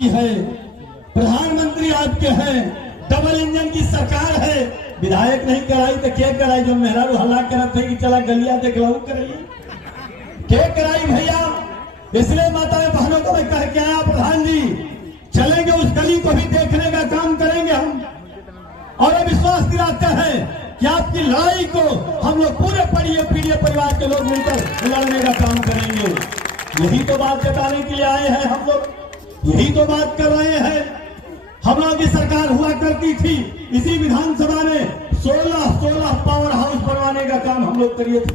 है, प्रधानमंत्री आपके हैं, डबल इंजन की सरकार है। विधायक नहीं कराई तो क्या कराई? जो मेहरा हल्ला करते कि चला गलिया देख लो कराइए, क्या कराई भैया? इसलिए माताएं बहनों को मैं कह के आया, प्रधान जी चलेंगे उस गली को भी देखने का काम करेंगे हम, और विश्वास दिलाते हैं कि आपकी लड़ाई को हम लोग पूरे पीड़ित परिवार के लोग मिलकर लड़ने का काम करेंगे। यही तो बात बताने के लिए आए हैं हम लोग, यही तो बात कर रहे हैं। हम लोगों की सरकार हुआ करती थी, इसी विधानसभा में 16 पावर हाउस बनवाने का काम हम लोग करिए थे।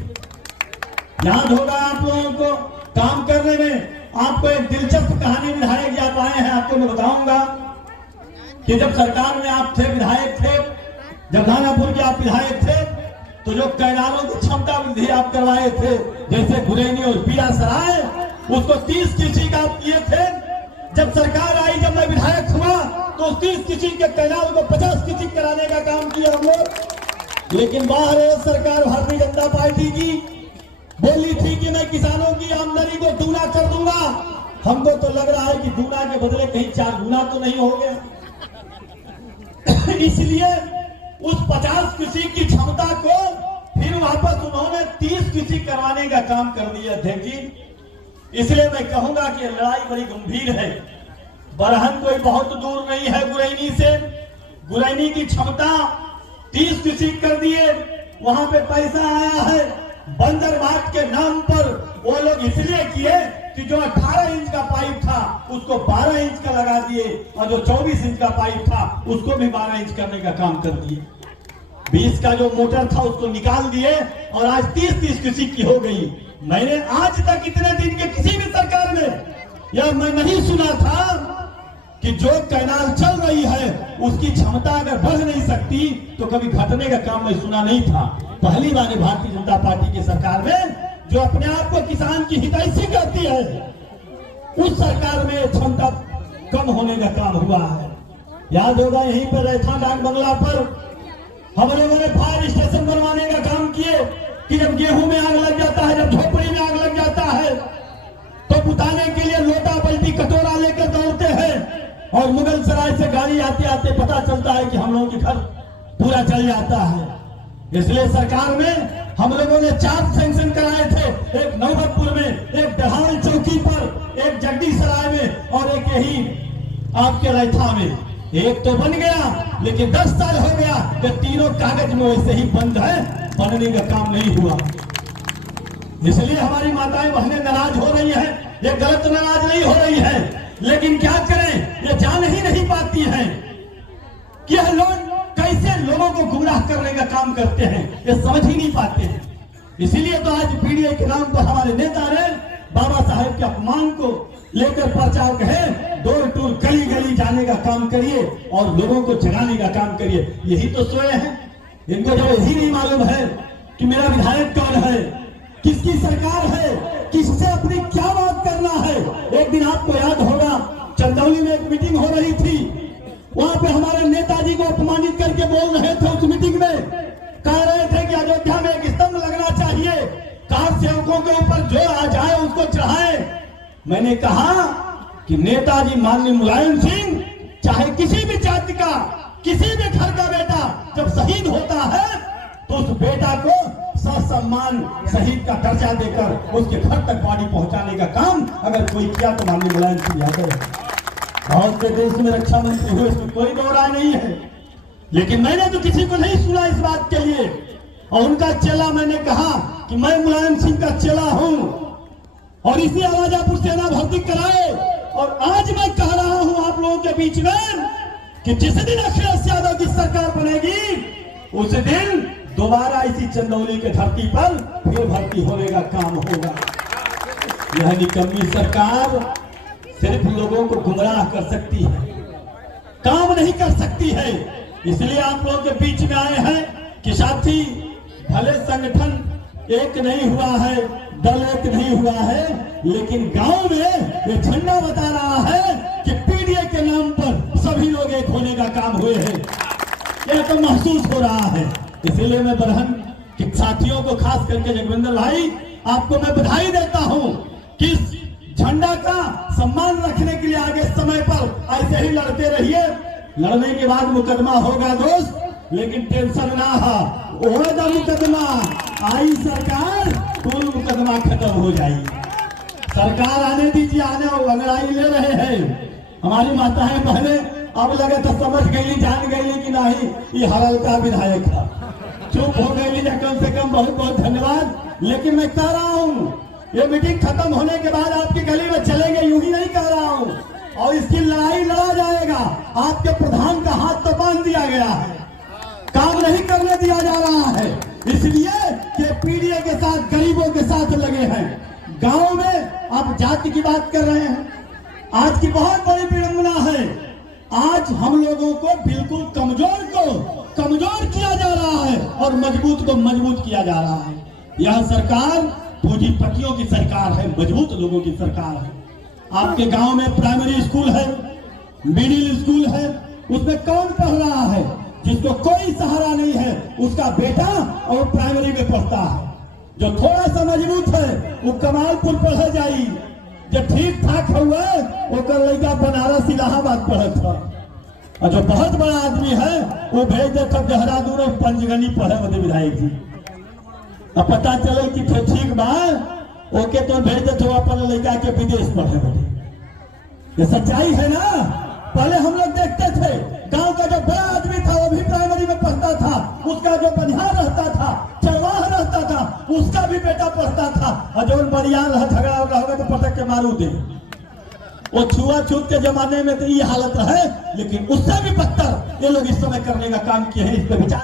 याद होगा आप लोगों को काम करने में। आपको एक दिलचस्प कहानी विधायक जी आप आए हैं, आपको मैं बताऊंगा कि जब सरकार में आप थे, विधायक थे, जब दानापुर के आप विधायक थे, तो जो कैनालों की क्षमता वृद्धि आप करवाए थे, जैसे गुरैनी और पीरा सराय, उसको 30 किसी का आप किए थे। जब सरकार आई, जब मैं विधायक हुआ, तो 30 किसी के कैनाल को 50 किसी कराने का काम किया हम लोग। लेकिन बाहर सरकार भारतीय जनता पार्टी की बोली थी कि मैं किसानों की आमदनी को दूना कर दूंगा। हमको तो लग रहा है कि दूना के बदले कहीं 4 गुना तो नहीं हो गया। इसलिए उस 50 किसी की क्षमता को फिर वापस उन्होंने 30 किसी करवाने का काम कर दिया अध्यक्ष जी। इसलिए मैं कहूंगा कि लड़ाई बड़ी गंभीर है। बरहन कोई बहुत दूर नहीं है गुरैनी से। गुरैनी की क्षमता 30 किसी कर दिए, वहां पे पैसा आया है। बंदरबांट के नाम पर वो लोग इसलिए किए कि जो 18 इंच का पाइप था उसको 12 इंच का लगा दिए, और जो 24 इंच का पाइप था उसको भी 12 इंच करने का काम कर दिए। 20 का जो मोटर था उसको निकाल दिए, और आज 30 किसी की हो गई। मैंने आज तक इतने दिन के किसी भी सरकार में यह मैं नहीं सुना था कि जो कैनाल चल रही है उसकी क्षमता अगर बढ़ नहीं सकती तो कभी घटने का काम मैं सुना नहीं था। पहली बार भारतीय जनता पार्टी की सरकार में, जो अपने आप को किसान की हितैषी कहती है, उस सरकार में क्षमता कम होने का काम हुआ है। याद होगा यहीं पर रैथा डाक बंगला पर हम लोगों ने फायर स्टेशन बनवाने का काम किए कि जब गेहूं में आग लग जाता है, जब झोपड़ी में आग लग जाता है, तो बुताने के लिए लोटा बल्टी कटोरा लेकर दौड़ते हैं, और मुगल सराय से गाड़ी आते आते पता चलता है कि हम लोगों के घर पूरा चल जाता है। इसलिए सरकार में हम लोगों ने 4 सैंक्शन कराए थे, एक नौबतपुर में, एक दहाल चौकी पर, एक जगदीशराय में, और एक यही आपके रैथा में। एक तो बन गया, लेकिन 10 साल हो गया, ये तीनों कागज में वैसे ही बंद है, बनने का काम नहीं हुआ। इसलिए हमारी माताएं बहनें नाराज हो रही हैं। ये गलत नाराज नहीं हो रही है, लेकिन क्या करें, ये जान ही नहीं पाती हैं कि यह लोग कैसे लोगों को गुमराह करने का काम करते हैं, ये समझ ही नहीं पाते हैं। इसीलिए तो आज पीडीए के नाम पर हमारे नेता ने बाबा साहेब के अपमान को लेकर प्रचार कहे, डोर टूर गली गली जाने का काम करिए और लोगों को जगाने का काम करिए। यही तो सोए हैं। इनको जब यही नहीं मालूम है कि मेरा विधायक कौन है, किसकी सरकार है, किससे अपनी क्या बात करना है। एक दिन आपको याद होगा, चंदौली में एक मीटिंग हो रही थी, वहां पे हमारे नेताजी को अपमानित करके बोल रहे थे। उस मीटिंग में कह रहे थे कि अयोध्या में एक स्तंभ लगना चाहिए, कार सेवकों के ऊपर जो आ जाए उसको चढ़ाए। मैंने कहा कि नेताजी माननीय मुलायम सिंह, चाहे किसी भी जाति का, किसी भी घर का बेटा जब शहीद होता है तो उस बेटा को ससम्मान शहीद का दर्जा देकर उसके घर तक गाड़ी पहुंचाने का काम अगर कोई किया तो माननीय मुलायम सिंह यादव है। बहुत से देश में रक्षा मंत्री हुए, इसमें कोई दो राय नहीं है। लेकिन मैंने तो किसी को नहीं सुना इस बात के लिए, और उनका चेला मैंने कहा कि मैं मुलायम सिंह का चेला हूं, और इसी आवाजापुर सेना भर्ती कराए। और आज मैं कह रहा हूं आप लोगों के बीच में कि जिस दिन अखिलेश यादव की सरकार बनेगी, उस दिन दोबारा इसी चंदौली के धरती पर फिर भर्ती होने का काम होगा। यह निकम्मी सरकार सिर्फ लोगों को गुमराह कर सकती है, काम नहीं कर सकती है। इसलिए आप लोगों के बीच में आए हैं कि साथी, भले संगठन एक नहीं हुआ है, दल एक नहीं हुआ है, लेकिन गांव में ये झंडा बता रहा है कि पीडीए के नाम पर सभी लोग एक होने का काम हुए हैं। यह तो महसूस हो रहा है। इसलिए मैं बरहन के साथियों को, खास करके जगविंदर भाई, आपको मैं बधाई देता हूं कि झंडा का सम्मान रखने के लिए आगे समय पर ऐसे ही लड़ते रहिए। लड़ने के बाद मुकदमा होगा दोस्त, लेकिन टेंशन ना होगा, मुकदमा आई सरकार तो मुकदमा खत्म हो जाएगी। सरकार आने दीजिए, आने अंगड़ाई ले रहे हैं हमारी माताएं बहने। अब लगे तो समझ गई, जान गई कि नहीं ये हरल का विधायक है, चुप हो गई। कम से कम बहुत बहुत धन्यवाद। लेकिन मैं कह रहा हूँ ये मीटिंग खत्म होने के बाद आपकी गली में चलेंगे, यूं ही नहीं कह रहा हूँ, और इसकी लड़ाई लड़ा जाएगा। आपके प्रधान का हाथ तो बांध दिया गया है, काम नहीं करने दिया जा रहा है, इसलिए कि पीडीए के साथ गरीबों के साथ लगे हैं। गांव में आप जाति की बात कर रहे हैं, आज की बहुत बड़ी विडंबना है। आज हम लोगों को बिल्कुल कमजोर को कमजोर किया जा रहा है और मजबूत को मजबूत किया जा रहा है। यह सरकार पूंजीपतियों की सरकार है, मजबूत लोगों की सरकार है। आपके गांव में प्राइमरी स्कूल है, मिडिल स्कूल है, उसमें कौन पढ़ रहा है? जिसको कोई सहारा नहीं है उसका बेटा और प्राइमरी में पढ़ता है। जो थोड़ा सा मजबूत है वो कमालपुर पढ़ जाई, जो ठीक ठाक हुआ वो कर लड़का बनारस इलाहाबाद पढ़त था, और जो बहुत बड़ा आदमी है वो भेज देता देहरादून और पंचगनी पढ़े मध्य विधायक जी। अब पता चले कि ठीक बा ओके तो भेज देते अपन लड़का के विदेश पढ़े मध्य। ये सच्चाई है ना। पहले हम लोग देखते थे गांव का जो बड़ा आदमी था वो भी प्राइमरी में पढ़ता था, उसका जो बनिहार रहता था, चरवाह रहता था, उसका भी बेटा पढ़ता था, और जो बनियान झगड़ा होगा तो पटक के मारू दे। वो छुआछूत के जमाने में तो ये हालत है, लेकिन उससे भी बदतर ये लोग इस समय करने का काम किए हैं। इस पे विचार